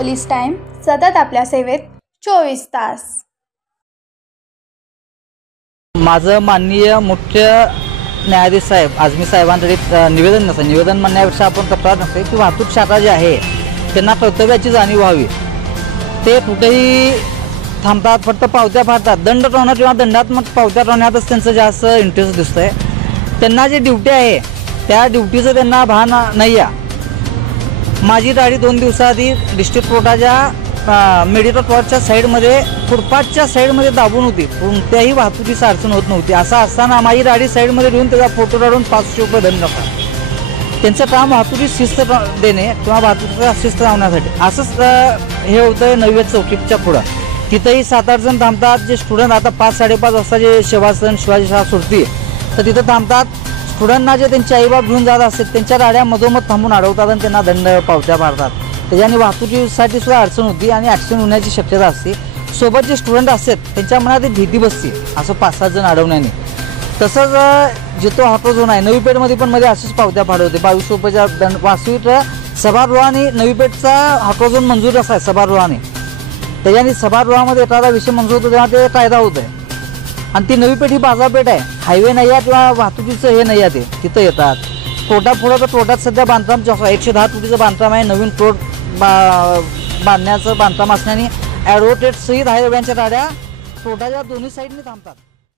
Police time सतत आपल्या सेवेत 24 तास। माझं माननीय मुख्य न्यायाधीश साहेब आझमी साहेबांकडे निवेदन म्हणण्यापेक्षा आपण तक्रार नसते की वाहतूक शाखा जी आहे त्यांना कर्तव्याची जाणीव व्हावी। ते कुठेही थांबतात, फक्त पावत्या फाडतात। दंड ठरवण्यात किंवा दंडात्मक पावत्या ठरवण्यातच त्यांचं जास्त इंटरेस्ट दिसतंय। त्यांना जी ड्युटी आहे त्या ड्युटीचं त्यांना भान नाही आहे। माझी गाडी 2 दिवसाआधी डिस्ट्रिक्ट कोर्टाच्या मेडिकल कॉलेजच्या साईडमध्ये फुटपाथच्या साईडमध्ये दाबून होती। कोणत्याही वाहतुकीची अडचण होत नव्हती। असं असताना माझी गाडी साईडमध्ये घेऊन त्याचा फोटो काढून 500 रुपये दंड नका। त्यांचं काम वाहतुकी शिस्त देणे किंवा वाहतुकीचा शिस्त लावण्यासाठी। असंच हे होतं नववे चौकीच्या पुढं। तिथंही 7-8 जण थांबतात। जे स्टुडंट आता 5-5:30 वाजता जे सेवासन शिवाजी शाळा सुटते तर तिथं थांबतात। स्टुडंटना जे त्यांचे आईबाप घेऊन जात असतात त्यांच्या गाड्या मधोमध थांबून अडवतात आणि त्यांना दंड पावत्या मारतात। त्याच्याने वाहतुकीसाठी सुद्धा अडचण होती आणि ॲक्सिडेंट होण्याची शक्यता असते। सोबत जे स्टुडंट असतात त्यांच्या मनात भीती बसते असं 5-7 जण अडवण्याने। तसंच जिथं ऑटो झोन आहे नवीपेठमध्ये पण मध्ये अशीच पावत्या फाडवते। 22 रुपयाच्या दंड वास्तविक सभागृहाने नवीपेठचा ऑटो झोन मंजूर असा आहे सभागृहाने। त्याच्याने सभागृहामध्ये एखादा विषय मंजूर होतो तेव्हा ते कायदा होत आहे। आणि ती नवीपेठ ही बाजारपेठ आहे, हायवे नाही आहे किंवा वाहतुकीचं हे नाही आहे। ते तिथं येतात कोर्टापुढं। तर कोर्टात सध्या बांधकाम 110 कोटीचं बांधकाम आहे। नवीन कोर्ट बांधण्याचं बांधकाम असल्याने ॲडव्होकेट सहित हायवेच्या गाड्या कोर्टाच्या दोन्ही साईडने थांबतात।